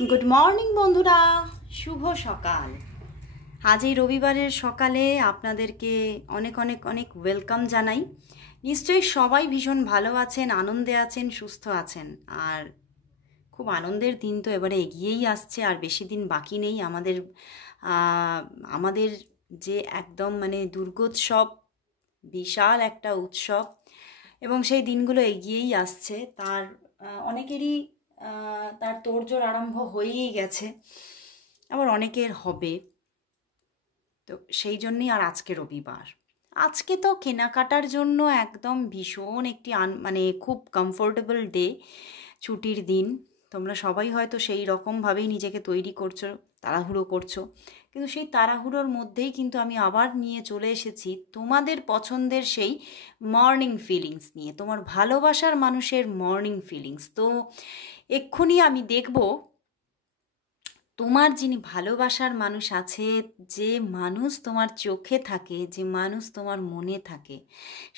Good morning বন্ধুরা, শুভ সকাল। আজ এই রবিবারের সকালে আপনাদেরকে অনেক অনেক অনেক ওয়েলকাম জানাই। নিশ্চয়ই সবাই ভীষণ ভালো আছেন, আনন্দে আছেন, সুস্থ আছেন। আর খুব আনন্দের দিন তো এবারে এগিয়েই আসছে, আর বেশি দিন বাকি নেই। আমাদের যে একদম দুর্গোৎসব, বিশাল একটা উৎসব, এবং সেই দিনগুলো এগিয়েই আসছে। তার অনেকেরই তার তোড়জোড় আরম্ভ হয়েই গেছে, আবার অনেকের হবে। তো সেই জন্যই আর আজকে রবিবার, আজকে তো কেনাকাটার জন্য একদম ভীষণ একটি খুব কমফোর্টেবল ডে, ছুটির দিন। তোমরা সবাই হয়তো সেই রকমভাবেই নিজেকে তৈরি করছো, তাড়াহুড়ো করছো। কিন্তু সেই তাড়াহুড়োর মধ্যেই কিন্তু আমি আবার নিয়ে চলে এসেছি তোমাদের পছন্দের সেই মর্নিং ফিলিংস নিয়ে, তোমার ভালোবাসার মানুষের মর্নিং ফিলিংস। তো এক্ষুনি আমি দেখব তোমার যিনি ভালোবাসার মানুষ আছে, যে মানুষ তোমার চোখে থাকে, যে মানুষ তোমার মনে থাকে,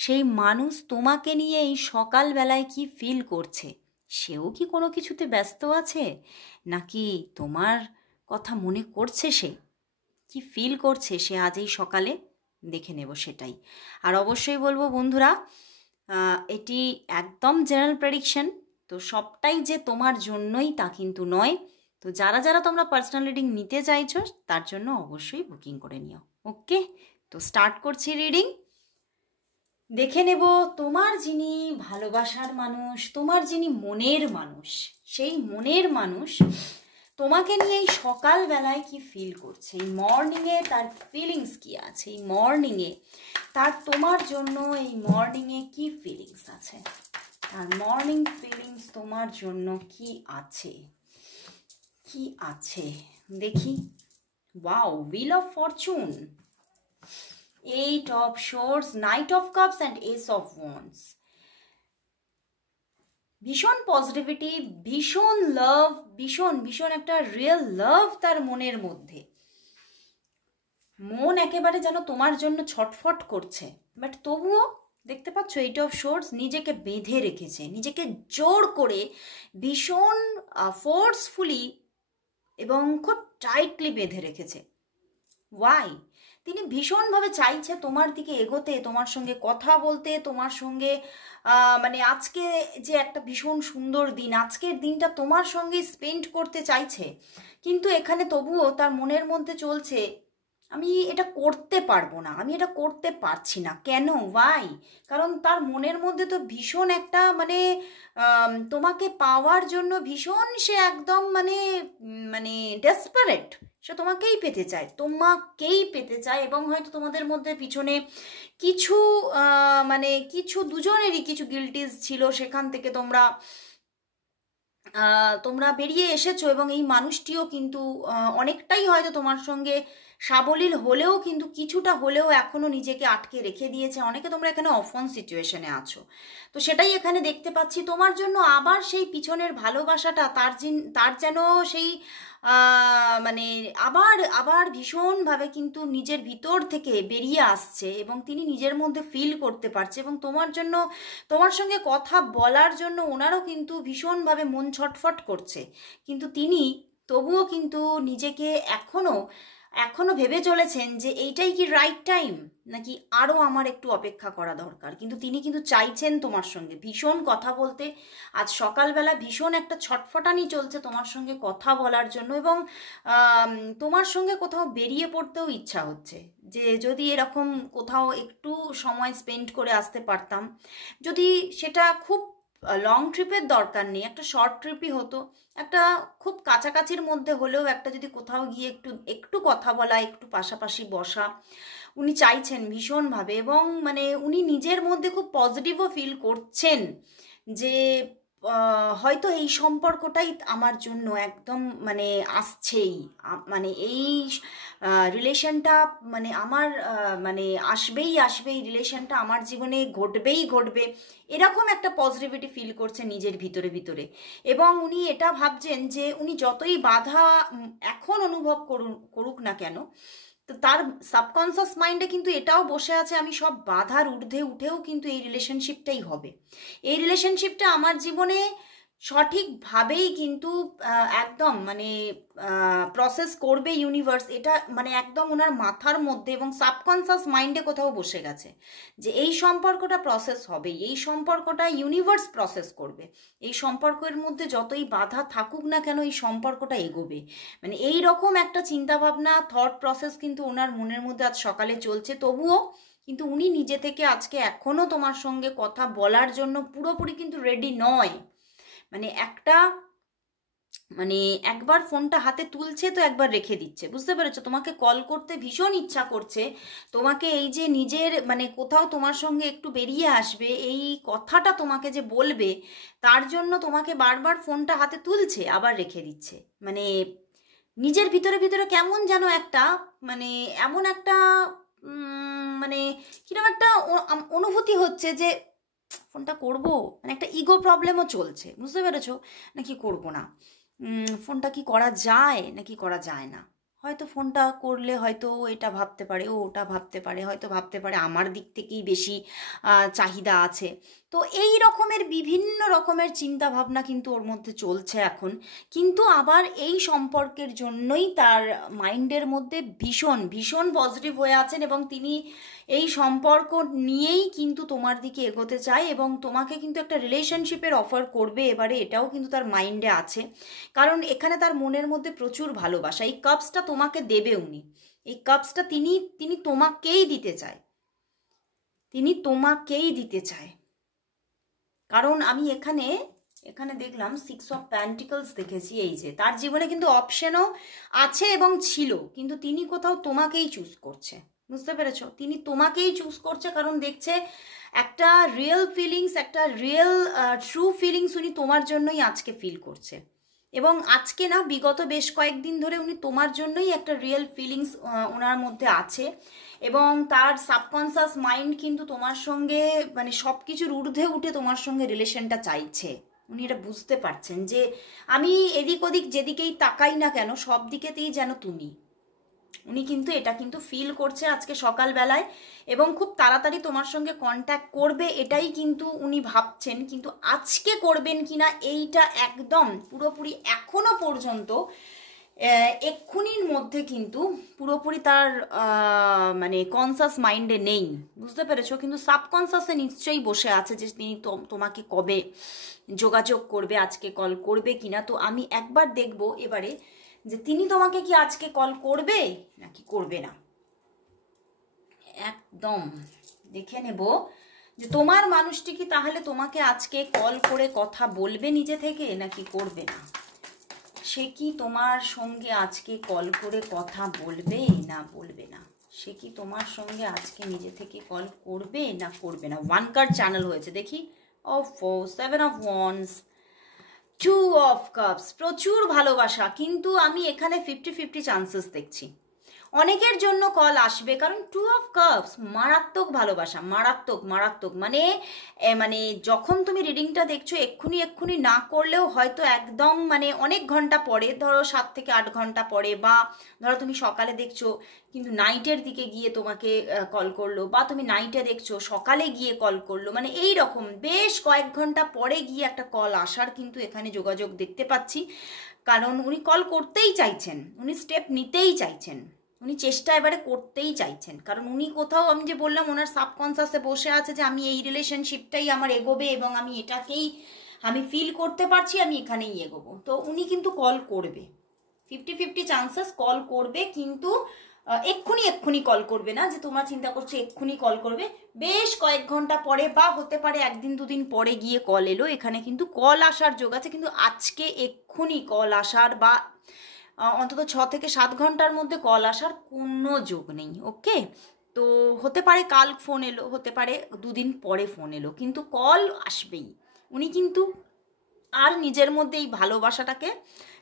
সেই মানুষ তোমাকে নিয়ে এই সকালবেলায় কি ফিল করছে। সেও কি কোনো কিছুতে ব্যস্ত আছে, নাকি তোমার কথা মনে করছে? সে কি ফিল করছে সে আজ এই সকালে, দেখে নেব সেটাই। আর অবশ্যই বলবো বন্ধুরা, এটি একদম জেনারেল প্রেডিকশন, তো সবটাই যে তোমার জন্যই তা কিন্তু নয়। তো যারা যারা তোমরা পার্সোনাল রিডিং নিতে চাইছো, তার জন্য অবশ্যই বুকিং করে নিও। ওকে, তো স্টার্ট করছি রিডিং। দেখে নেব তোমার যিনি ভালোবাসার মানুষ, তোমার যিনি মনের মানুষ, সেই মনের মানুষ তোমাকে নিয়ে এই সকালবেলায় কি ফিল করছে, এই মর্নিংয়ে তার ফিলিংস কি আছে, এই মর্নিংয়ে তার তোমার জন্য এই মর্নিংয়ে কি ফিলিংস আছে, আর মর্নিং ফিলিংস তোমার জন্য কি আছে, কি আছে দেখি। Wow, wheel of Fortune, 8 of swords, Knight of Cups and Ace of Wands। ভীষণ পজিটিভিটি, ভীষণ লাভ, ভীষণ ভীষণ একটা রিয়েল লাভ তার মনের মধ্যে। মন একেবারে যেন তোমার জন্য ছটফট করছে, বাট তবুও দেখতে পাচ্ছ 8 of Swords নিজেকে বেঁধে রেখেছে, নিজেকে জোর করে ভীষণ ফোর্সফুলি এবং খুব টাইটলি বেঁধে রেখেছে। ওয়াই? তিনি ভীষণভাবে চাইছে তোমার দিকে এগোতে, তোমার সঙ্গে কথা বলতে, তোমার সঙ্গে আজকে যে একটা ভীষণ সুন্দর দিন, আজকের দিনটা তোমার সঙ্গে স্পেন্ড করতে চাইছে। কিন্তু এখানে তবুও তার মনের মধ্যে চলছে, আমি এটা করতে পারবো না, আমি এটা করতে পারছি না। কেন? ওয়াই? কারণ তার মনের মধ্যে তো ভীষণ একটা তোমাকে পাওয়ার জন্য ভীষণ সে একদম মানে ডেসপারেট। সে তোমাকেই পেতে চায়, তোমাকেই পেতে চায়। এবং হয়তো তোমাদের মধ্যে পিছনে কিছু কিছু দুজনেরই কিছু গিল্টিস ছিল, সেখান থেকে তোমরা বেরিয়ে এসেছো। এবং এই মানুষটিও কিন্তু অনেকটাই হয়তো তোমার সঙ্গে সাবলীল হলেও কিন্তু কিছুটা হলেও এখনো নিজেকে আটকে রেখে দিয়েছে। অনেকে তোমরা এখানে অফন সিচুয়েশনে আছো, তো সেটাই এখানে দেখতে পাচ্ছি। তোমার জন্য আবার সেই পিছনের ভালোবাসাটা তার যেন সেই আবার আবার ভীষণভাবে কিন্তু নিজের ভিতর থেকে বেরিয়ে আসছে, এবং তিনি নিজের মধ্যে ফিল করতে পারছে। এবং তোমার জন্য, তোমার সঙ্গে কথা বলার জন্য ওনারও কিন্তু ভীষণভাবে মন ছটফট করছে। কিন্তু তিনি তবুও কিন্তু নিজেকে এখনো ভেবে চলেছেন যে এইটাই কি রাইট টাইম, নাকি আরও আমার একটু অপেক্ষা করা দরকার। কিন্তু তিনি কিন্তু চাইছেন তোমার সঙ্গে ভীষণ কথা বলতে। আজ সকালবেলা ভীষণ একটা ছটফটানি চলছে তোমার সঙ্গে কথা বলার জন্য, এবং তোমার সঙ্গে কোথাও বেরিয়ে পড়তেও ইচ্ছা হচ্ছে, যে যদি এরকম কোথাও একটু সময় স্পেন্ড করে আসতে পারতাম। যদি সেটা খুব লং ট্রিপের দরকার নেই, একটা শর্ট ট্রিপই হতো, একটা খুব কাছাকাছির মধ্যে হলেও একটা যদি কোথাও গিয়ে একটু একটু কথা বলা, একটু পাশাপাশি বসা, উনি চাইছেন ভীষণভাবে। এবং উনি নিজের মধ্যে খুব পজিটিভও ফিল করছেন যে হয়তো এই সম্পর্কটাই আমার জন্য একদম আসছেই, এই রিলেশনটা আমার আসবেই আসবে, এই রিলেশনটা আমার জীবনে ঘটবেই ঘটবে, এরকম একটা পজিটিভিটি ফিল করছে নিজের ভিতরে ভিতরে। এবং উনি এটা ভাবছেন যে উনি যতই বাধা এখন অনুভব করুক না কেন, তো তার সাবকনসিয়াস মাইন্ডে কিন্তু এটাও বসে আছে, আমি সব বাধার ঊর্ধ্বে উঠেও কিন্তু এই রিলেশনশিপটাই হবে, এই রিলেশনশিপটা আমার জীবনে সঠিকভাবেই কিন্তু একদম মানে প্রসেস করবে ইউনিভার্স, এটা মানে একদম ওনার মাথার মধ্যে এবং সাবকনসিয়াস মাইন্ডে কোথাও বসে গেছে যে এই সম্পর্কটা প্রসেস হবে, এই সম্পর্কটা ইউনিভার্স প্রসেস করবে, এই সম্পর্কের মধ্যে যতই বাধা থাকুক না কেন এই সম্পর্কটা এগোবে। মানে এই রকম একটা চিন্তাভাবনা, থট প্রসেস কিন্তু ওনার মনের মধ্যে আজ সকালে চলছে। তবুও কিন্তু উনি নিজে থেকে আজকে এখনও তোমার সঙ্গে কথা বলার জন্য পুরোপুরি কিন্তু রেডি নয়। মানে একটা মানে একবার ফোনটা হাতে তুলছে তো একবার রেখে দিচ্ছে, বুঝতে পেরেছো? তোমাকে কল করতে ভীষণ ইচ্ছা করছে, তোমাকে এই যে নিজের মানে কোথাও তোমার সঙ্গে একটু বেরিয়ে আসবে এই কথাটা তোমাকে যে বলবে, তার জন্য তোমাকে বারবার ফোনটা হাতে তুলছে আবার রেখে দিচ্ছে। মানে নিজের ভিতরে ভিতরে কেমন যেন একটা মানে এমন একটা মানে কিরকম একটা অনুভূতি হচ্ছে যে ফোনটা করব, মানে একটা ইগো প্রবলেমও চলছে, বুঝতে পেরেছো? নাকি করব না, ফোনটা কি করা যায় নাকি করা যায় না, হয়তো ফোনটা করলে হয়তো এটা ভাবতে পারে, ও ওটা ভাবতে পারে, হয়তো ভাবতে পারে আমার দিক থেকেই বেশি চাহিদা আছে। তো এই রকমের বিভিন্ন রকমের চিন্তা ভাবনা কিন্তু ওর মধ্যে চলছে এখন। কিন্তু আবার এই সম্পর্কের জন্যই তার মাইন্ডের মধ্যে ভীষণ ভীষণ পজিটিভ হয়ে আছেন এবং তিনি এই সম্পর্ক নিয়েই কিন্তু তোমার দিকে এগোতে চায় এবং তোমাকে কিন্তু একটা রিলেশনশিপের অফার করবে এবারে, এটাও কিন্তু তার মাইন্ডে আছে। কারণ এখানে তার মনের মধ্যে প্রচুর ভালোবাসা, এই কাপসটা তোমাকে দেবে উনি, এই কাপসটা তিনি তিনি তোমাকেই দিতে চায়, তিনি তোমাকেই দিতে চায়। কারণ আমি এখানে এখানে দেখলাম 6 অফ প্যান্টিকলস দেখেছি, এই যে তার জীবনে কিন্তু অপশনও আছে এবং ছিল, কিন্তু তিনি কোথাও তোমাকেই চুজ করছে, বুঝতে পেরেছো? তিনি তোমাকেই চুজ করছে কারণ দেখছে একটা রিয়েল ফিলিংস, একটা রিয়েল ট্রু ফিলিংস উনি তোমার জন্যই আজকে ফিল করছে। এবং আজকে না, বিগত বেশ কয়েকদিন ধরে উনি তোমার জন্যই একটা রিয়েল ফিলিংস ওনার মধ্যে আছে এবং তার সাবকনসিয়াস মাইন্ড কিন্তু তোমার সঙ্গে মানে সব কিছুর ঊর্ধ্বে উঠে তোমার সঙ্গে রিলেশনটা চাইছে। উনি এটা বুঝতে পারছেন যে আমি এদিক ওদিক যেদিকেই তাকাই না কেন সব দিকেতেই যেন তুমি, উনি কিন্তু এটা কিন্তু ফিল করছে আজকে সকালবেলায় এবং খুব তাড়াতাড়ি তোমার সঙ্গে কন্ট্যাক্ট করবে এটাই কিন্তু উনি ভাবছেন। কিন্তু আজকে করবেন কিনা এইটা একদম পুরোপুরি এখনো পর্যন্ত এক্ষুনির মধ্যে কিন্তু পুরোপুরি তার মানে কনসাস মাইন্ডে নেই, বুঝতে পেরেছো? কিন্তু সাবকনসাসে নিশ্চয়ই বসে আছে যে তিনি তোমাকে কবে যোগাযোগ করবে, আজকে কল করবে কিনা। তো আমি একবার দেখব এবারে যে তিনি তোমাকে কি আজকে কল করবে নাকি করবে না, একদম দেখে নেব যে তোমার মানুষটি কি তাহলে তোমাকে আজকে কল করে কথা বলবে নিজে থেকে নাকি করবে না। সে কি তোমার সঙ্গে আজকে কল করে কথা বলবে না বলবে না, সে কি তোমার সঙ্গে আজকে নিজে থেকে কল করবে না করবে না। 1 কার্ড চ্যানেল হয়েছে দেখি, of 7 of wands, 2 of cups, প্রচুর ভালোবাসা। কিন্তু আমি এখানে 50-50 চান্সেস দেখছি, অনেকের জন্য কল আসবে কারণ 2 অফ কাপস মারাত্মক ভালোবাসা, মারাত্মক মারাত্মক। মানে মানে যখন তুমি রিডিংটা দেখছো এক্ষুনি না করলেও হয়তো একদম মানে অনেক ঘন্টা পরে, ধরো 7 থেকে 8 ঘন্টা পরে, বা ধরো তুমি সকালে দেখছো কিন্তু নাইটের দিকে গিয়ে তোমাকে কল করলো, বা তুমি নাইটে দেখছো সকালে গিয়ে কল করলো, মানে এই রকম বেশ কয়েক ঘন্টা পরে গিয়ে একটা কল আসার কিন্তু এখানে যোগাযোগ দেখতে পাচ্ছি। কারণ উনি কল করতেই চাইছেন, উনি স্টেপ নিতেই চাইছেন, উনি চেষ্টা এবারে করতেই চাইছেন। কারণ উনি কোথাও, আমি যে বললাম ওনার সাবকনসিয়াসে বসে আছে যে আমি এই রিলেশনশিপটাই আমার এগোবে এবং আমি এটাকেই আমি ফিল করতে পারছি, আমি এখানেই এগোবো। তো উনি কিন্তু কল করবে, 50-50 চান্সেস কল করবে, কিন্তু এক্ষুনি কল করবে না যে তোমরা চিন্তা করছো এক্ষুনি কল করবে, বেশ কয়েক ঘন্টা পরে বা হতে পারে 1-2 দিন পরে গিয়ে কল এলো। এখানে কিন্তু কল আসার যোগ আছে, কিন্তু আজকে এক্ষুনি কল আসার বা অন্তত 6 থেকে 7 ঘন্টার মধ্যে কল আসার কোনো যোগ নেই। ওকে, তো হতে পারে কাল ফোন এলো, হতে পারে 2 দিন পরে ফোন এলো, কিন্তু কল আসবেই। উনি কিন্তু আর নিজের মধ্যে এই ভালোবাসাটাকে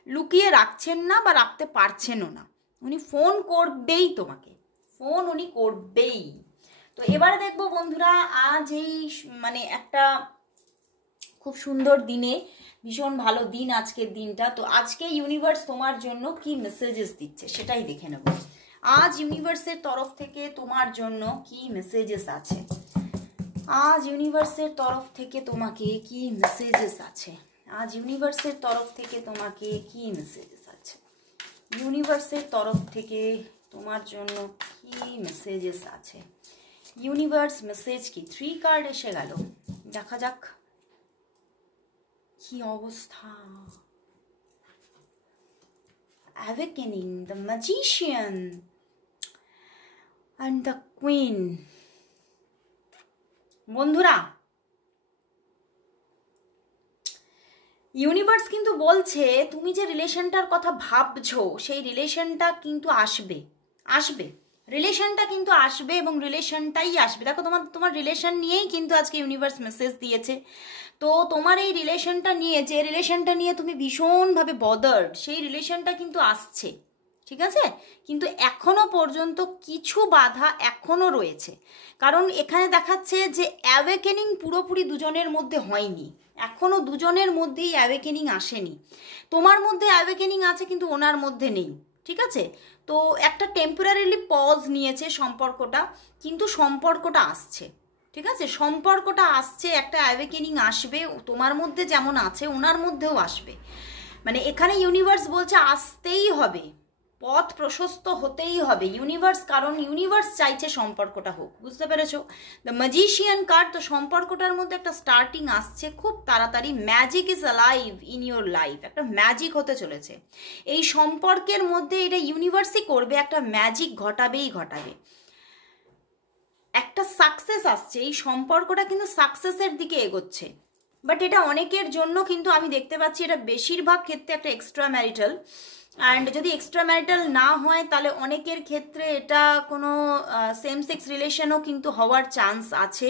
লুকিয়ে রাখছেন না বা রাখতে পারছেনও না, উনি ফোন করবেই তোমাকে, ফোন উনি করবেই। তো এবারে দেখবো বন্ধুরা, আজ এই মানে একটা খুব সুন্দর দিনে, ভীষণ ভালো দিন আজকের দিনটা। তো আজকে ইউনিভার্স তোমার জন্য কি মেসেজেস দিচ্ছে সেটাই দেখে নেব। আজ ইউনিভার্সের তরফ থেকে তোমার জন্য কি মেসেজেস আছে, আজ ইউনিভার্সের তরফ থেকে তোমাকে কি মেসেজেস আছে আজ ইউনিভার্সের তরফ থেকে তোমাকে কি মেসেজেস আছে? ইউনিভার্সের তরফ থেকে তোমার জন্য কি মেসেজেস আছে? ইউনিভার্স মেসেজ কি? 3 কার্ড এসে গেল, দেখা যাক কি অবস্থা। Awakening, the magician and the queen. বন্ধুরা, ইউনিভার্স কিন্তু বলছে তুমি যে রিলেশনটার কথা ভাবছো সেই রিলেশনটা কিন্তু আসবে, আসবে, রিলেশনটা কিন্তু আসবে এবং রিলেশনটাই আসবে। দেখো তোমার রিলেশন নিয়েই কিন্তু আজকে ইউনিভার্স মেসেজ দিয়েছে। তো তোমার এই রিলেশনটা নিয়ে, যে রিলেশনটা নিয়ে তুমি ভীষণভাবে বদার্ড, সেই রিলেশনটা কিন্তু আসছে, ঠিক আছে? কিন্তু এখনো পর্যন্ত কিছু বাধা এখনো রয়েছে, কারণ এখানে দেখাচ্ছে যে অ্যাওয়েকেনিং পুরোপুরি দুজনের মধ্যে হয়নি, এখনো দুজনের মধ্যেই অ্যাওয়েকেনিং আসেনি। তোমার মধ্যে অ্যাওয়েকেনিং আছে কিন্তু ওনার মধ্যে নেই, ঠিক আছে? তো একটা টেম্পোরারিলি পজ নিয়েছে সম্পর্কটা, কিন্তু সম্পর্কটা আসছে, ঠিক আছে? সম্পর্কটা আসছে, একটা অ্যাওয়েকেনিং আসবে, তোমার মধ্যে যেমন আছে ওনার মধ্যেও আসবে। মানে এখানে ইউনিভার্স বলছে আসতেই হবে, পথ প্রশস্ত হতেই হবে ইউনিভার্স, কারণ ইউনিভার্স চাইছে সম্পর্কটা হোক, বুঝতে পেরেছো? দ্য ম্যাজিশিয়ান কার্ড, তো সম্পর্কটার মধ্যে একটা স্টার্টিং আসছে খুব তাড়াতাড়ি। Magic is alive in your life, একটা ম্যাজিক হতে চলেছে এই সম্পর্কের মধ্যে। এটা ইউনিভার্সই করবে, একটা ম্যাজিক ঘটাবেই ঘটাবে, একটা সাকসেস আসছে, এই সম্পর্কটা কিন্তু সাকসেসের দিকে এগোচ্ছে। বাট এটা অনেকের জন্য কিন্তু আমি দেখতে পাচ্ছি এটা বেশিরভাগ ক্ষেত্রে একটা এক্সট্রা ম্যারিটাল, অ্যান্ড যদি এক্সট্রা ম্যারিটাল না হয় তাহলে অনেকের ক্ষেত্রে এটা কোনো সেম সেক্স রিলেশনও কিন্তু হওয়ার চান্স আছে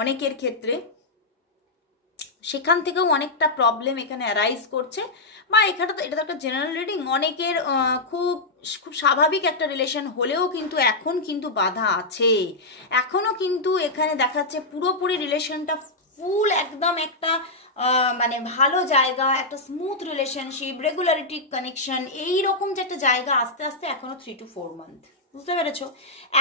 অনেকের ক্ষেত্রে। সেখান থেকেও অনেকটা প্রবলেম এখানে অ্যারাইজ করছে, বা এখানে তো এটা তো একটা জেনারেল রিডিং, অনেকের খুব খুব স্বাভাবিক একটা রিলেশন হলেও কিন্তু এখন কিন্তু বাধা আছে, এখনও কিন্তু এখানে দেখাচ্ছে পুরোপুরি রিলেশনটা ফুল একদম একটা মানে ভালো জায়গা, একটা স্মুথ রিলেশনশিপ, রেগুলারিটি কানেকশন, এইরকম যে একটা জায়গা আস্তে আস্তে এখনো 3 to 4 মান্থ, বুঝতে পেরেছো?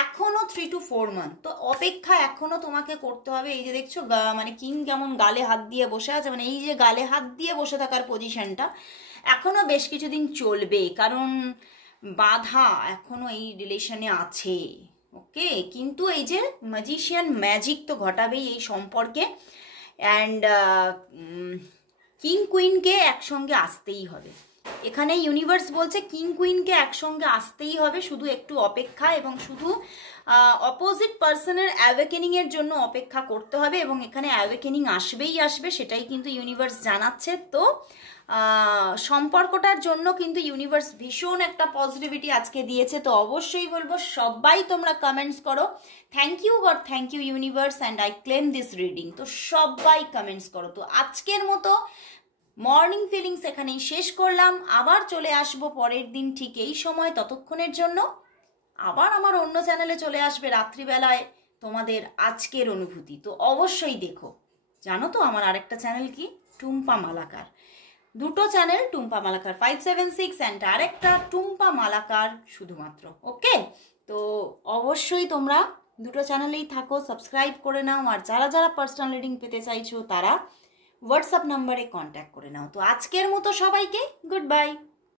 এখনো 3 to 4 মান্থ তো অপেক্ষা এখনো তোমাকে করতে হবে। এই যে দেখছো মানে কিং কেমন গালে হাত দিয়ে বসে আছে, মানে এই যে গালে হাত দিয়ে বসে থাকার পজিশনটা এখনো বেশ কিছুদিন চলবে, কারণ বাধা এখনো এই রিলেশনে আছে, ওকে? কিন্তু এই যে ম্যাজিশিয়ান ম্যাজিক তো ঘটাবেই এই সম্পর্কে, অ্যান্ড কিং কুইনকে একসঙ্গে আসতেই হবে। এখানে ইউনিভার্স বলছে কিং কুইনকে একসঙ্গে আসতেই হবে, শুধু একটু অপেক্ষা এবং শুধু অপোজিট পার্সনের অ্যাওয়েকেনিংয়ের জন্য অপেক্ষা করতে হবে, এবং এখানে অ্যাওয়েকেনিং আসবেই আসবে, সেটাই কিন্তু ইউনিভার্স জানাচ্ছে। তো সম্পর্কটার জন্য কিন্তু ইউনিভার্স ভীষণ একটা পজিটিভিটি আজকে দিয়েছে। তো অবশ্যই বলবো সবাই তোমরা কমেন্টস করো, thank you God, thank you universe and I claim this reading. তো সবাই কমেন্টস করো। তো আজকের মতো মর্নিং ফিলিংস এখানেই শেষ করলাম, আবার চলে আসবো পরের দিন ঠিক এই সময়। ততক্ষণের জন্য আবার আমার অন্য চ্যানেলে চলে আসবে রাত্রিবেলায় তোমাদের আজকের অনুভূতি। তো অবশ্যই দেখো। জানো তো আমার আরেকটা চ্যানেল কি, টুম্পা মালাকার, দুটো চ্যানেল, টুম্পা মালাকার 576 অ্যান্ড আরেকটা টুম্পা মালাকার শুধুমাত্র, ওকে? তো অবশ্যই তোমরা দুটো চ্যানেলেই থাকো, সাবস্ক্রাইব করে নাও, আর যারা যারা পার্সোনাল রিডিং পেতে চাইছো তারা হোয়াটসঅ্যাপ নাম্বারে কন্ট্যাক্ট করে নাও। তো আজকের মতো সবাইকে গুড বাই।